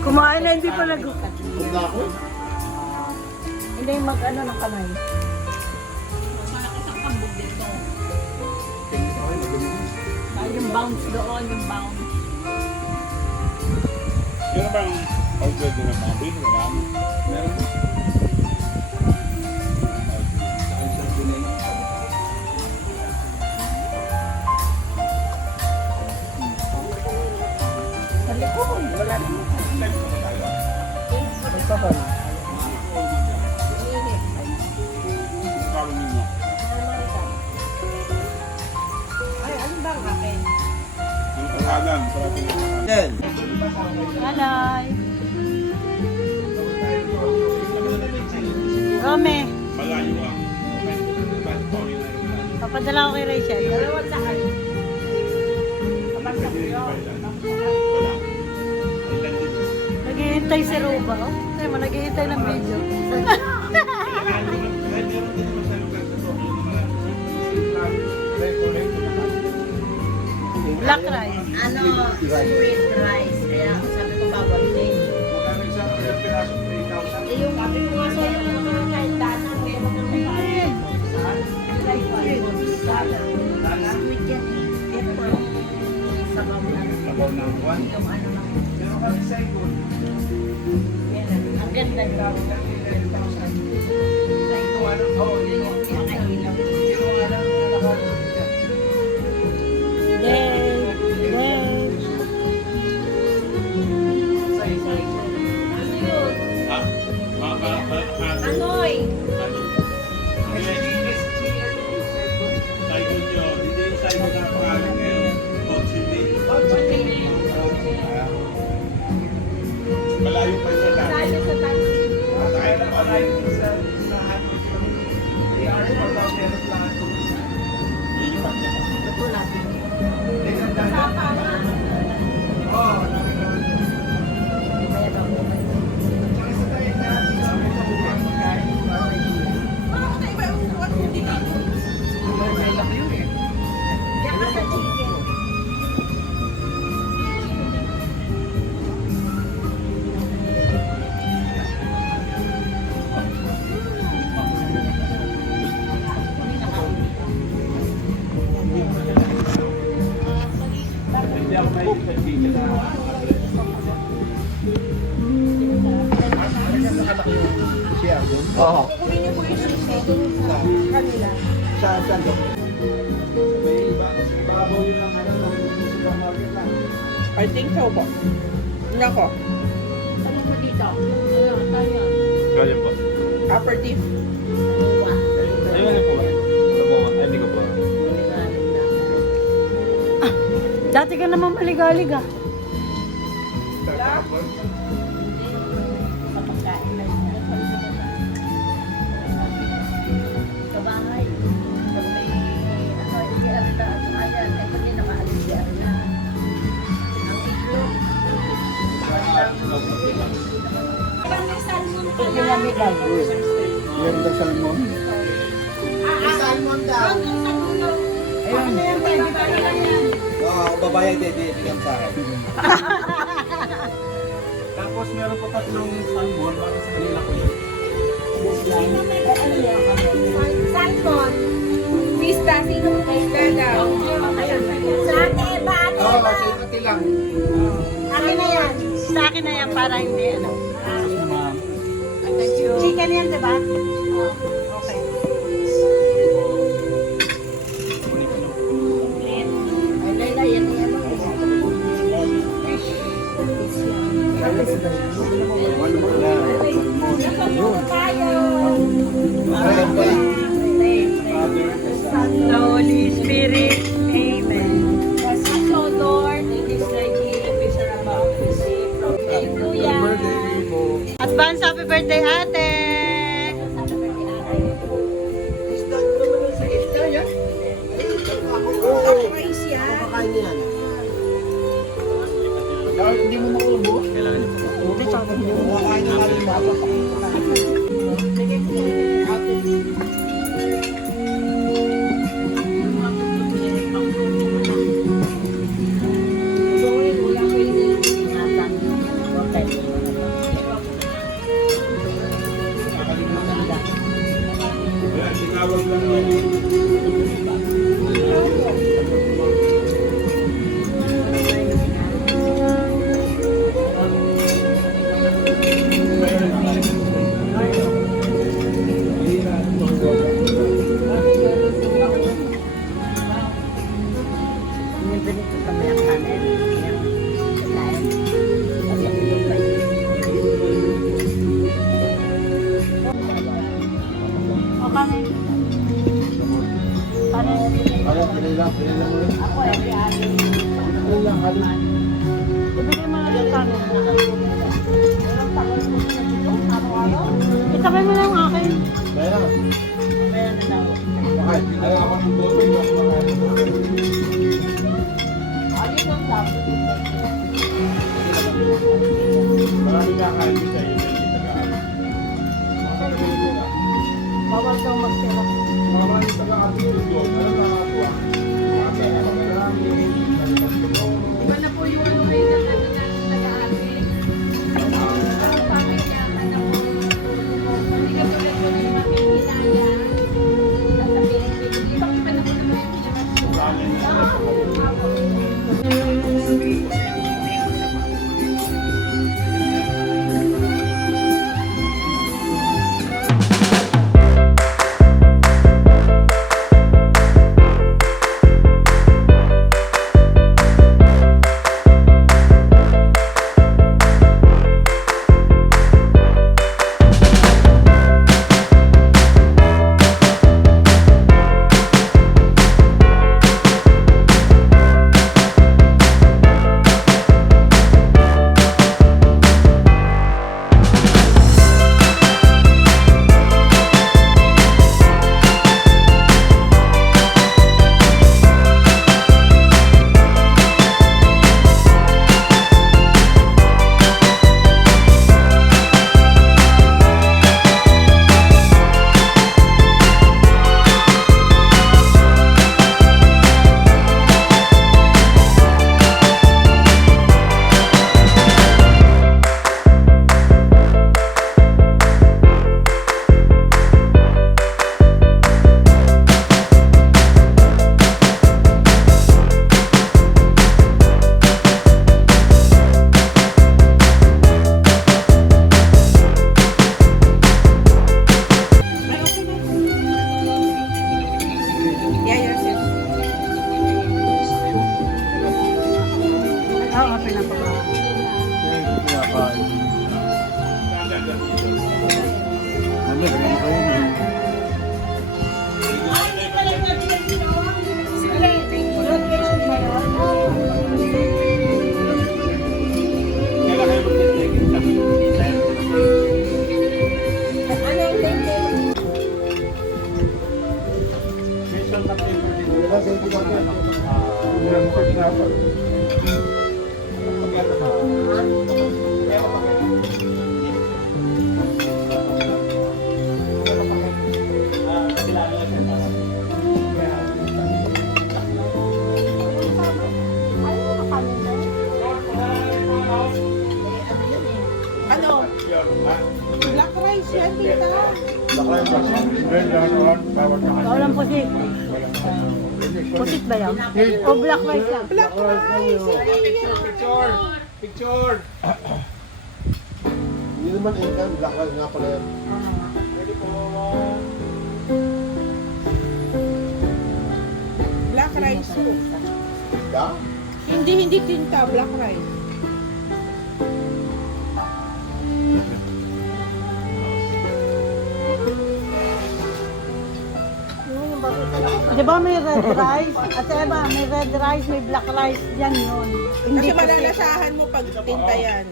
Kumain na, hindi pa nag... Huwag na ako. Hindi mag-ano ng kamay. Malakas ang kambog dito. Tingin sa akin, magaling. Yung bounce doon, yung bounce. Yun bang outdoor din ang mga base? Meron. Sa isang pinay. Sa likod, wala naman. Ito ba na? Parang ninyo. Ay, ano ba ang akin? Yung pagkagan. Then, Halay! Rome, Malayo ang. papadala ko kay Rachel. Dalawang saan? Naghihintay si Ruba. Oh. Ay mo, naghihintay ng video. Black rice. Ano, sweet rice. Kaya sabi ko bawal din. Eh, yung sabi ko nga sa'yo, ano ka kahit dana, kaya magkakain. Like what? Sweet yan eh. Ito, sabaw lang. Sabaw ng buwan. Yung ano lang. Ang ganda nyo. Yun yung pinakailaw. Yay! Yay! Ano yun? Anoy? Malayo pa sa dati. Tayo sa tayo. Kakain na pala yun. Ito natin. Sapa na. Kaya ba mo? Diyan ka sa chicken. Hindi ako naisip sa chicken. siya doon. Oo. Kukunin niyo po yung susi sa kanila. Saan doon? May ibabaw yun ang ano ng supermarket lang. I think so po. Nako. Tanong mo dito. Ano, tayo. Kaya po. Upper teeth. Ayun na po. Hindi ko po. Dati ka naman maligalig ah. Sa pagkain na yun. Sa bahay. Pag may ano, i-arita at ayan, ay pag nakaalis si Arna. Ang itlog. Parang may salmon ka Hindi na bigay. Yan daw salmon. Salmon daw. Ayun. Ano yan, baby? Paano lang yan? Babae, bigyan sa akin. Tapos meron po tatlong salmon para sa kanila ko yun. Sino may ano yan? Salmon. Pista. Sino may pista daw? Sa akin ba? Oo, kasi pati lang. Akin na yan. Sa akin na yan para hindi ano. Ma'am. Chicken yan, diba? Okay. Ay, Layla, yan na yan. Salmon tayo. The Holy Spirit. Amen. So, Lord, it is like healing which are about to receive from Hallelujah. Advance happy birthday, ate! Kakain yan. Hindi mo maubo. Kailangan ito. Kakain na namin mga Gusto ko rin, wala ko yung ingatan. Okay. Ibigay mo na yung tanong mo. Itabay mo na yung akin. Kaya, Ayan na daw. bakit? Pinala ako ng bote. Marami kakain dito sa iyo. Hindi tagaan. Bawal daw magtira. Marami taga-attitude doon. Ano nakakakuha? Iba na po yung ano kayo na nag-aaral. Pamilyahan na po. Hindi ka tulad po yung makikita niya. Sasabihin, ibang iba na po naman yung pinag-aaral. Oo, pinapagawa. Kailan kayo mag-take? Mission na paper din. Ano? Black rice yan, tita. Walang pusit. Pusit ba yan? O black rice yan? Black rice. Picture! Picture! Hindi naman income, black rice nga pala yan. Black rice soup. Da? Hindi tinta, black rice. Di ba may red rice? At diba, may red rice, may black rice. Yan yun. Hindi Kasi pusit. malalasahan mo pag tinta yan.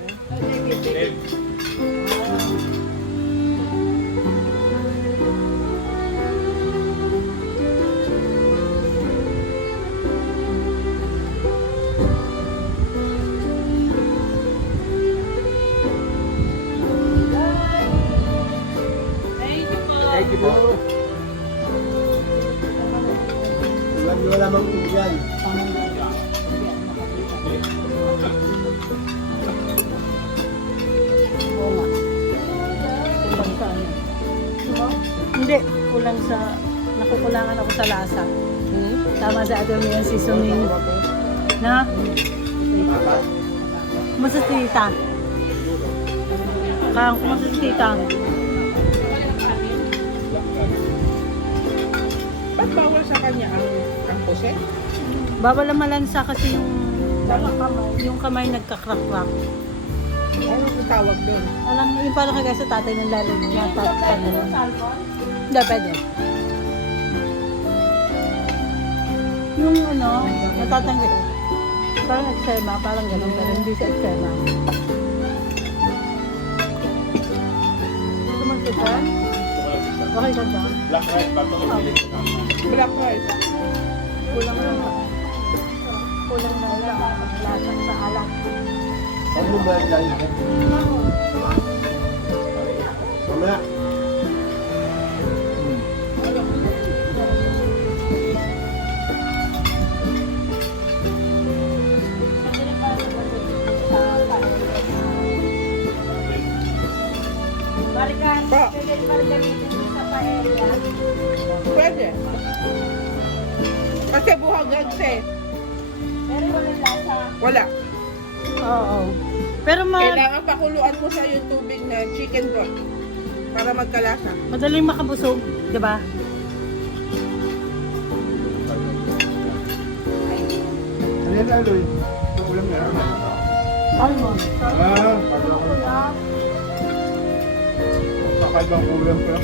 Thank you po. Wala namang yan. Oo nga. Kulang sa ano. Hindi, kulang sa, nakukulangan ako sa lasa. Tama sa ato yung seasoning. Na? Kumusta si tita? Kumusta si tita? Ba't bawal sa kanya ang puset? Bawal ang malansa kasi yung kamay nagkakrak-krak. Ano ang tawag doon? Alam mo, yung parang kagaya sa tatay ng lalo niya. Hindi, pwede. Yung ano, natatanggal. Parang eczema, parang ganun, pero hindi siya eczema. Sumunod ka? Okay ka dyan? Black rice ba ito? Black rice. Kulang lang. Kulang lang lang. Lasa sa alat. Ano mo ba yung lain yan? Mamaya. Balikan, Pa. balikan sa paella. Pwede. Kasi buhagag eh. Pero walang lasa. Wala. Oo. Pero Kailangan pakuluan mo sa yung tubig na chicken broth para magkalasa. madaling makabusog, di ba? Ano yan, Aloy? Ito ulam na yan. Almond. Kakaibang ulam ka.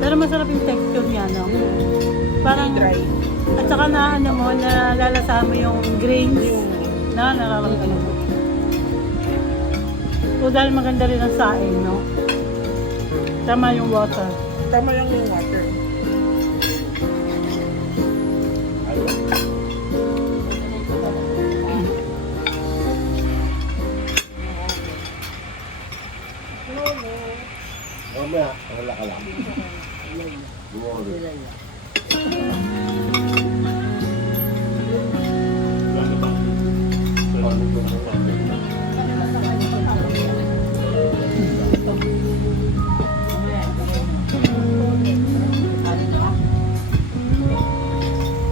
Pero masarap yung texture niya, no? Parang Dry. At saka na ano mo, nalalasahan mo yung grains na nararamdaman mo. So dahil maganda rin ang saing, no? Tama yung water. Tama lang yung water. Mamaya, wala ka lang. Buwag.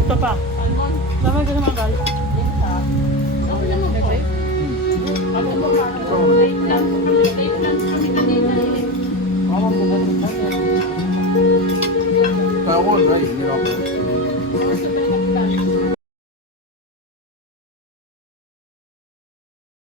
Ito pa. Laman ka sa mga guys. Tawon, right? Hindi ako.